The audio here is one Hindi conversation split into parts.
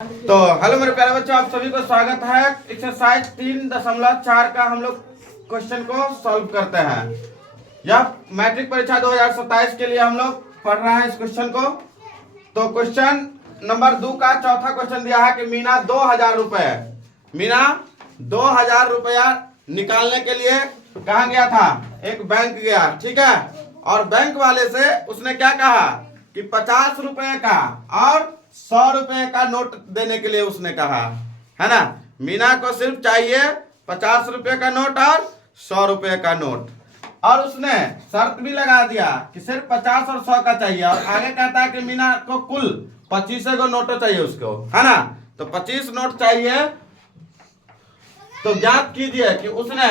तो हेलो मेरे प्यारे बच्चों, आप सभी को स्वागत है। एक्सरसाइज 3.4 का हम लोग क्वेश्चन को सॉल्व करते हैं। यह मैट्रिक परीक्षा 2027 के लिए हम लोग पढ़ रहे हैं इस क्वेश्चन को। तो क्वेश्चन नंबर 2 का चौथा क्वेश्चन दिया है कि मीना 2000 रुपए रुपया निकालने के लिए कहाँ गया था? एक बैंक गया, ठीक है। और बैंक वाले से उसने क्या कहा कि 50 रुपए का और 100 रुपए का नोट देने के लिए उसने कहा, है ना। मीना को सिर्फ चाहिए 50 रुपए का नोट और 100 रुपए का नोट, और उसने शर्त भी लगा दिया कि सिर्फ 50 और 100 का चाहिए। और आगे कहता है कि मीना को कुल 25 को नोटों चाहिए उसको, है ना। तो 25 नोट चाहिए। तो ज्ञात कीजिए कि उसने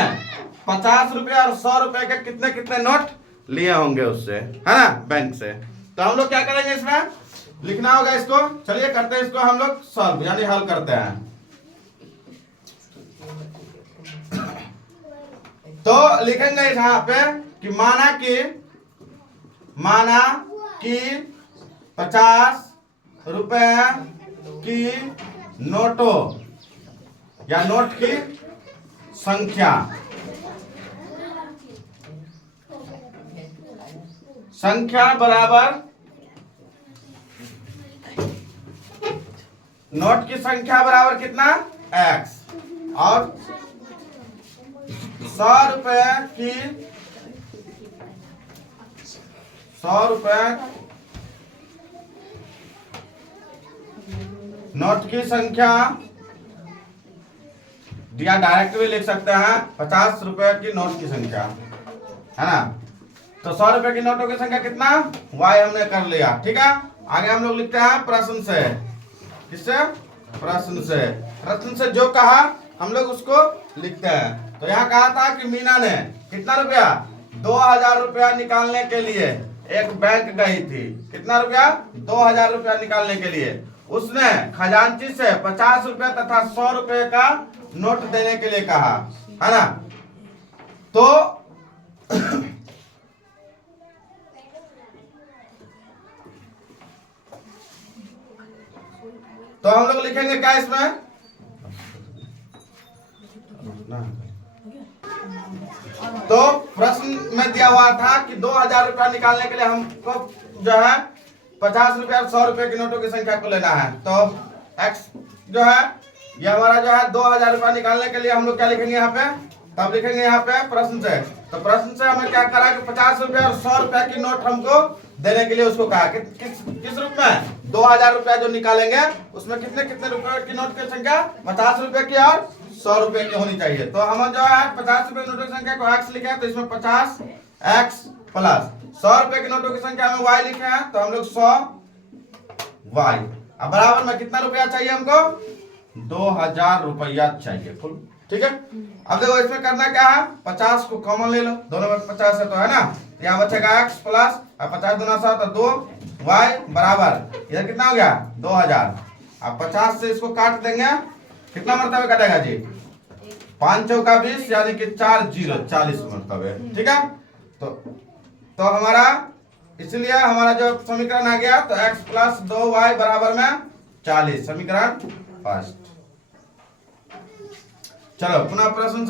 50 रुपए और 100 रुपए के कितने कितने नोट लिए होंगे उससे, है ना, बैंक से। तो हम लोग क्या करेंगे, इसमें लिखना होगा इसको। चलिए करते हैं इसको हम लोग सॉल्व, यानी हल करते हैं। तो लिखेंगे यहाँ पे कि माना कि 50 रुपए की नोटों या नोट की संख्या बराबर नोट की संख्या बराबर कितना? x, और 100 रुपए नोट की संख्या, या डायरेक्ट भी लिख सकते हैं 50 रुपए की नोट की संख्या, है ना। तो 100 रुपए की नोटों की संख्या कितना? y हमने कर लिया, ठीक है। आगे हम लोग लिखते हैं प्रश्न से। किससे? प्रश्न से जो कहा हम लोग उसको लिखते हैं। तो यहाँ कहा था कि मीना ने कितना रुपया? 2000 रुपया निकालने के लिए एक बैंक गई थी। कितना रुपया? 2000 रुपया निकालने के लिए उसने खजांची से 50 रुपया तथा 100 रुपये का नोट देने के लिए कहा, है ना। तो तो हम लोग लिखेंगे क्या इसमें? तो प्रश्न में दिया हुआ था कि 2000 रुपया निकालने के लिए हमको जो है 50 रुपया और 100 रुपए की नोटों की संख्या को लेना है। तो x जो है ये हमारा जो है 2000 रुपया निकालने के लिए हम लोग क्या लिखेंगे यहाँ पे? तब लिखेंगे यहाँ पे प्रश्न से। तो प्रश्न से हमें क्या करा कि 50 रुपया और 100 रुपया की नोट हमको देने के लिए उसको कहा कि किस रूप में? 2000 रुपया जो निकालेंगे उसमें कितने कितने रुपए की नोट की संख्या? 50 रुपए की और 100 रुपए की होनी चाहिए। तो हम जो है 50 रुपए की नोटों की संख्या को x लिखे हैं, तो इसमें 50x प्लस 100 रुपए की नोटों की संख्या में y लिखे हैं, तो हम लोग 100y। अब बराबर में कितना रुपया चाहिए हमको? 2000 रुपया चाहिए कुल, ठीक है। अब देखो इसमें करना क्या है? 50 को कॉमन ले लो, दोनों में 50 है तो, है ना। यहाँ बचेगा x प्लस 50 दूना 100 तो 2y बराबर इधर कितना हो गया? 2000। अब 50 से इसको काट देंगे, कितना मरतबे कटेगा जी? 5 चौका 20, यानी कि 4 0 40 मरतबे, ठीक है। तो हमारा इसलिए हमारा जो समीकरण आ गया, तो x प्लस 2y बराबर में 40, समीकरण फर्स्ट। चलो पुनः प्रश्न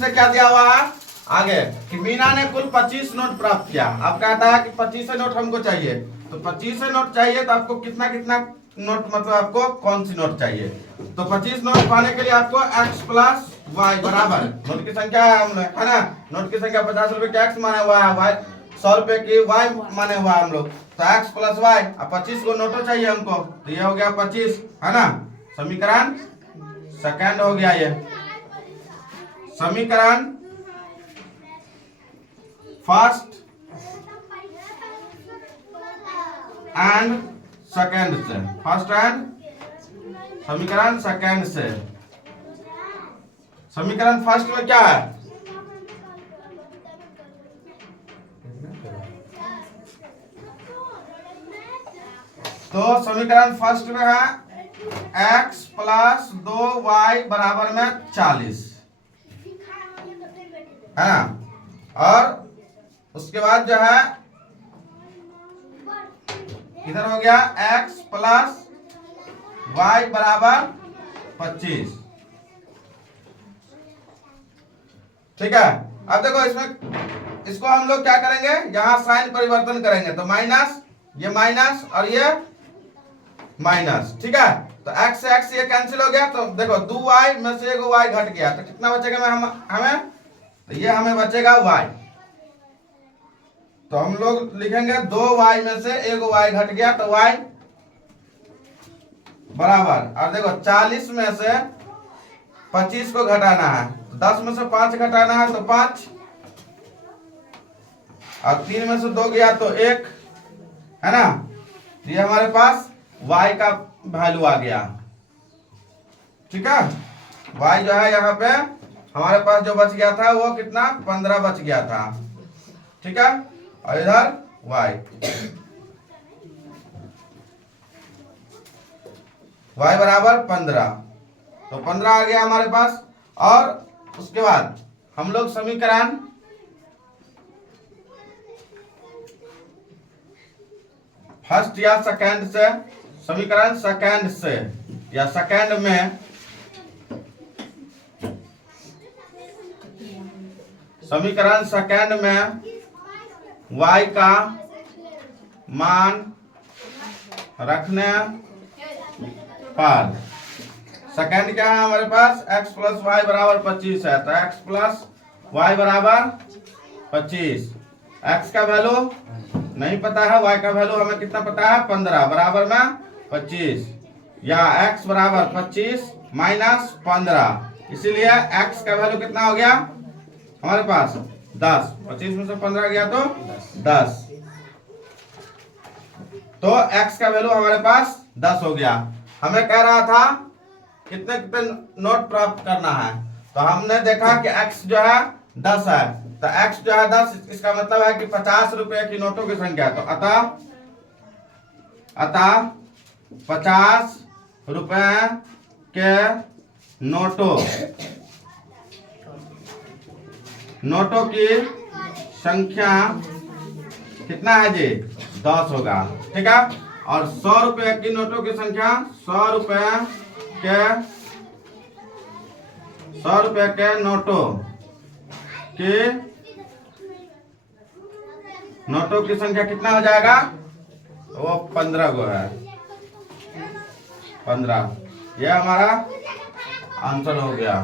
से क्या दिया हुआ है आगे कि मीना ने कुल 25 नोट प्राप्त किया। अब कहता है कि 25 नोट हमको चाहिए। तो 25 नोट चाहिए तो आपको कितना कितना नोट, मतलब आपको कौन सी नोट चाहिए? तो 25 नोट पाने के लिए आपको x प्लस y बराबर नोट की संख्या है ना। नोट की संख्या 50 रुपए की x माने हुआ है, y 100 रुपए की y माने हुआ है हम लोग। तो x प्लस y, अब 25 को नोटों चाहिए हमको, तो ये हो गया 25, है ना। समीकरण सेकंड हो गया ये। समीकरण फर्स्ट एंड सेकंड से, फर्स्ट एंड समीकरण सेकंड से। समीकरण फर्स्ट में क्या है? तो समीकरण फर्स्ट में है x प्लस 2y बराबर में 40, है ना। और उसके बाद जो है इधर हो गया x प्लस y बराबर 25। ठीक है, अब देखो इसमें इसको हम लोग क्या करेंगे, यहां साइन परिवर्तन करेंगे तो माइनस, ये माइनस और ये माइनस। ठीक है, तो x से x ये कैंसिल हो गया, तो देखो 2y में से एक y घट गया, तो कितना बचेगा हमें, तो ये हमें बचेगा y। तो हम लोग लिखेंगे 2y में से एक y घट गया, तो y बराबर, और देखो 40 में से 25 को घटाना है, तो 10 में से 5 घटाना है तो 5, और 3 में से 2 गया तो 1, है ना। तो ये हमारे पास y का वैल्यू आ गया। ठीक है, y जो है यहाँ पे हमारे पास जो बच गया था वो कितना, 15 बच गया था। ठीक है, और इधर y बराबर 15, तो 15 आ गया हमारे पास। और उसके बाद हम लोग समीकरण फर्स्ट या सेकंड से, समीकरण सेकंड से या सेकंड में, समीकरण सेकंड में y का मान रखने पर, सेकंड क्या है हमारे पास, x प्लस वाई बराबर 25 है, तो x प्लस वाई बराबर 25। x का वैल्यू नहीं पता है, y का वैल्यू हमें कितना पता है, 15 बराबर में 25, या x बराबर 25 माइनस 15, इसीलिए x का वैल्यू कितना हो गया हमारे पास 10। 25 में से 15 गया तो 10, तो x का वैल्यू हमारे पास 10 हो गया। हमें कह रहा था कितने कितने नोट प्राप्त करना है, तो हमने देखा कि x जो है 10 है, तो x जो है 10, इसका मतलब है कि 50 रुपए की नोटों की संख्या, तो अतः 50 रुपए के नोटों की संख्या कितना है जी, 10 होगा। ठीक है, और 100 रुपए की नोटों की संख्या, 100 रुपए के नोटों की संख्या कितना हो जाएगा, वो 15 गो है, 15। यह हमारा आंसर हो गया।